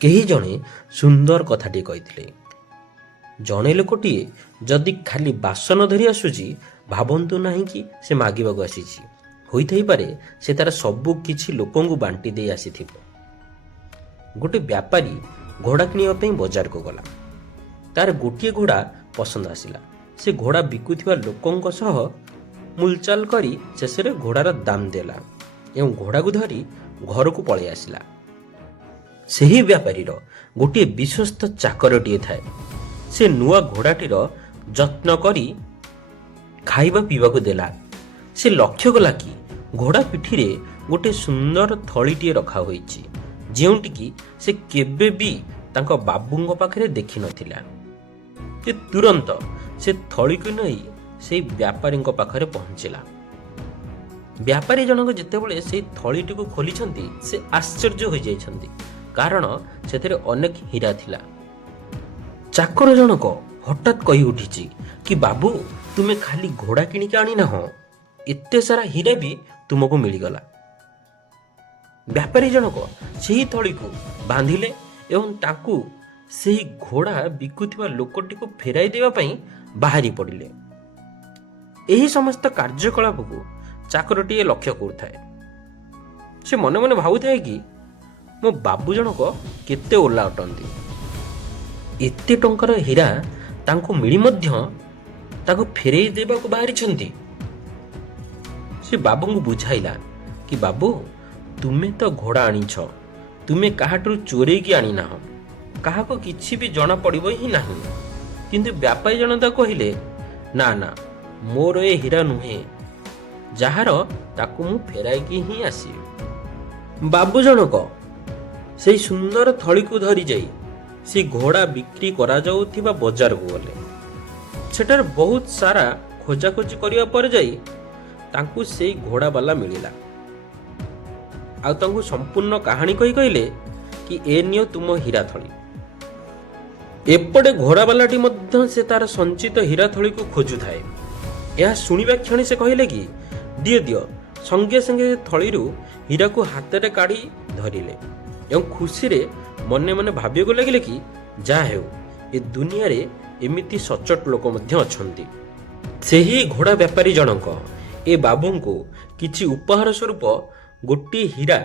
କେହି ଜଣେ ସୁନ୍ଦର କଥାଟିଏ କହିଥିଲେ, ଜଣେ ଲୋକଟିଏ ଯଦି ଖାଲି ବାସନ ଧରି ଆସୁଛି ଭାବନ୍ତୁ ନାହିଁ କି ସେ ମାଗିବାକୁ ଆସିଛି। ହୋଇଥାଇପାରେ ସେ ତାର ସବୁ କିଛି ଲୋକଙ୍କୁ ବାଣ୍ଟି ଦେଇ ଆସିଥିବ। ଗୋଟେ ବ୍ୟାପାରୀ ଘୋଡ଼ା କିଣିବା ପାଇଁ ବଜାରକୁ ଗଲା। ତାର ଗୋଟିଏ ଘୋଡ଼ା ପସନ୍ଦ ଆସିଲା। ସେ ଘୋଡ଼ା ବିକୁଥିବା ଲୋକଙ୍କ ସହ ମୁଲଚାଲ କରି ଶେଷରେ ଘୋଡ଼ାର ଦାମ ଦେଲା ଏବଂ ଘୋଡ଼ାକୁ ଧରି ଘରକୁ ପଳେଇ ଆସିଲା। ସେହି ବ୍ୟାପାରୀର ଗୋଟିଏ ବିଶ୍ୱସ୍ତ ଚାକରଟିଏ ଥାଏ। ସେ ନୂଆ ଘୋଡ଼ାଟିର ଯତ୍ନ କରି ଖାଇବା ପିଇବାକୁ ଦେଲା। ସେ ଲକ୍ଷ୍ୟ କଲା କି ଘୋଡ଼ା ପିଠିରେ ଗୋଟିଏ ସୁନ୍ଦର ଥଳିଟିଏ ରଖା ହୋଇଛି, ଯେଉଁଠିକି ସେ କେବେ ବି ତାଙ୍କ ବାବୁଙ୍କ ପାଖରେ ଦେଖିନଥିଲା। ସେ ତୁରନ୍ତ ସେ ଥଳିକୁ ନେଇ ସେଇ ବ୍ୟାପାରୀଙ୍କ ପାଖରେ ପହଞ୍ଚିଲା। ବ୍ୟାପାରୀ ଜଣକ ଯେତେବେଳେ ସେଇ ଥଳିଟିକୁ ଖୋଲିଛନ୍ତି ସେ ଆଶ୍ଚର୍ଯ୍ୟ ହୋଇଯାଇଛନ୍ତି, କାରଣ ସେଥିରେ ଅନେକ ହୀରା ଥିଲା। ଚାକର ଜଣକ ହଠାତ୍ କହି ଉଠିଛି କି ବାବୁ, ତୁମେ ଖାଲି ଘୋଡ଼ା କିଣିକି ଆଣିନାହଁ, ଏତେ ସାରା ହୀରା ବି ତୁମକୁ ମିଳିଗଲା। ବ୍ୟାପାରୀ ଜଣକ ସେହି ଥଳିକୁ ବାନ୍ଧିଲେ ଏବଂ ତାଙ୍କୁ ସେହି ଘୋଡ଼ା ବିକୁଥିବା ଲୋକଟିକୁ ଫେରାଇ ଦେବା ପାଇଁ ବାହାରି ପଡ଼ିଲେ। ଏହି ସମସ୍ତ କାର୍ଯ୍ୟକଳାପକୁ ଚାକରଟିଏ ଲକ୍ଷ୍ୟ କରୁଥାଏ। ସେ ମନେ ମନେ ଭାବୁଥାଏ କି ମୋ ବାବୁ ଜଣକ କେତେ ଓଲା ଅଟନ୍ତି। ଏତେ ଟଙ୍କାର ହୀରା ତାଙ୍କୁ ମିଳି ମଧ୍ୟ ତାକୁ ଫେରାଇ ଦେବାକୁ ବାହାରିଛନ୍ତି। ସେ ବାବୁଙ୍କୁ ବୁଝାଇଲା କି ବାବୁ, ତୁମେ ତ ଘୋଡ଼ା ଆଣିଛ, ତୁମେ କାହାଠାରୁ ଚୋରେଇକି ଆଣିନାହଁ, କାହାକୁ କିଛି ବି ଜଣା ପଡ଼ିବ ହିଁ ନାହିଁ। କିନ୍ତୁ ବ୍ୟାପାରୀ ଜଣକ କହିଲେ, ନା ନା, ମୋର ଏ ହୀରା ନୁହେଁ, ଯାହାର ତାକୁ ମୁଁ ଫେରାଇକି ହିଁ ଆସିବି। ବାବୁ ଜଣକ ସେଇ ସୁନ୍ଦର ଥଳିକୁ ଧରି ଯାଇ ସେ ଘୋଡ଼ା ବିକ୍ରି କରାଯାଉଥିବା ବଜାରକୁ ଗଲେ। ସେଠାରେ ବହୁତ ସାରା ଖୋଜାଖୋଜି କରିବା ପରେ ଯାଇ ତାଙ୍କୁ ସେଇ ଘୋଡ଼ାବାଲା ମିଳିଲା। ଆଉ ତାଙ୍କୁ ସମ୍ପୂର୍ଣ୍ଣ କାହାଣୀ କହିଲେ କି ଏ ନିଅ ତୁମ ହୀରା ଥଳି। ଏପଟେ ଘୋଡ଼ାବାଲାଟି ମଧ୍ୟ ସେ ତାର ସଞ୍ଚିତ ହୀରା ଥଳିକୁ ଖୋଜୁଥାଏ। ଏହା ଶୁଣିବା କ୍ଷଣି ସେ କହିଲେ କି ଦିଅ। ସଙ୍ଗେ ସଙ୍ଗେ ଥଳିରୁ ହୀରାକୁ ହାତରେ କାଢ଼ି ଧରିଲେ ଏବଂ ଖୁସିରେ ମନେ ମନେ ଭାବିବାକୁ ଲାଗିଲେ କି ଯାହା ହେଉ, ଏ ଦୁନିଆରେ ଏମିତି ସଚ୍ଚୋଟ ଲୋକ ମଧ୍ୟ ଅଛନ୍ତି। ସେହି ଘୋଡ଼ା ବ୍ୟାପାରୀ ଜଣକ ଏ ବାବୁଙ୍କୁ କିଛି ଉପହାର ସ୍ୱରୂପ ଗୋଟିଏ ହୀରା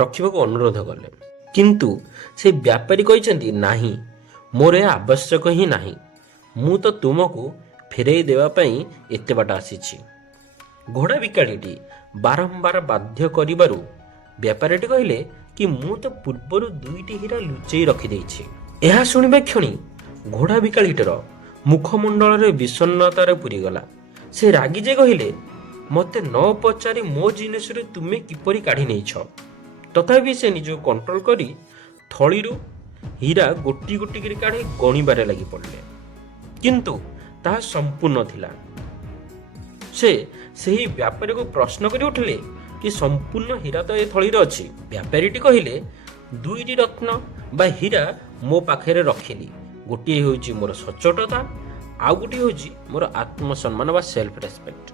ରଖିବାକୁ ଅନୁରୋଧ କଲେ, କିନ୍ତୁ ସେ ବ୍ୟାପାରୀ କହିଛନ୍ତି ନାହିଁ, ମୋର ଏହା ଆବଶ୍ୟକ ହିଁ ନାହିଁ, ମୁଁ ତ ତୁମକୁ ଫେରାଇ ଦେବା ପାଇଁ ଏତେ ବାଟ ଆସିଛି। ଘୋଡ଼ା ବିକାଳିଟି ବାରମ୍ବାର ବାଧ୍ୟ କରିବାରୁ ବ୍ୟାପାରୀଟି କହିଲେ କି ମୁଁ ତ ପୂର୍ବରୁ 2ଟି ହୀରା ଲୁଚେଇ ରଖିଦେଇଛି। ଏହା ଶୁଣିବା କ୍ଷଣି ଘୋଡ଼ା ବିକାଳିଟିର ମୁଖମଣ୍ଡଳରେ ବିଷଣ୍ଣତାରେ ପୂରିଗଲା। ସେ ରାଗି ଯେ କହିଲେ, ମୋତେ ନ ପଚାରି ମୋ ଜିନିଷରୁ ତୁମେ କିପରି କାଢ଼ି ନେଇଛ। ତଥାପି ସେ ନିଜକୁ କଣ୍ଟ୍ରୋଲ କରି ଥଳିରୁ ହୀରା ଗୋଟି ଗୋଟି କରି କାଢ଼ି ଗଣିବାରେ ଲାଗି ପଡ଼ିଲେ, କିନ୍ତୁ ତାହା ସମ୍ପୂର୍ଣ୍ଣ ଥିଲା। ସେ ସେହି ବ୍ୟାପାରୀକୁ ପ୍ରଶ୍ନ କରି ଉଠିଲେ କି ସମ୍ପୂର୍ଣ୍ଣ ହୀରା ତ ଏ ଥଳିରେ ଅଛି। ବ୍ୟାପାରୀଟି କହିଲେ, 2ଟି ରତ୍ନ ବା ହୀରା ମୋ ପାଖରେ ରଖିଲି, ଗୋଟିଏ ହେଉଛି ମୋର ସଚ୍ଚୋଟତା, ଆଉ ଗୋଟିଏ ହେଉଛି ମୋର ଆତ୍ମସମ୍ମାନ ବା ସେଲ୍ଫ ରେସ୍ପେକ୍ଟ।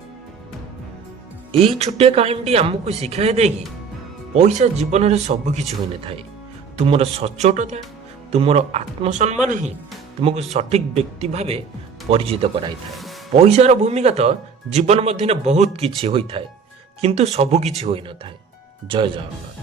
ଏଇ ଛୋଟିଆ କାହାଣୀଟି ଆମକୁ ଶିଖାଇ ଦେଇକି ପଇସା ଜୀବନରେ ସବୁ କିଛି ହୋଇନଥାଏ। ତୁମର ସଚ୍ଚୋଟତା, ତୁମର ଆତ୍ମସମ୍ମାନ ହିଁ ତୁମକୁ ସଠିକ ବ୍ୟକ୍ତି ଭାବେ ପରିଚିତ କରାଇଥାଏ। ପଇସାର ଭୂମିକା ତ ଜୀବନ ମଧ୍ୟରେ ବହୁତ କିଛି ହୋଇଥାଏ, କିନ୍ତୁ ସବୁ କିଛି ହୋଇନଥାଏ। ଜୟ ଜଗନ୍ନାଥ।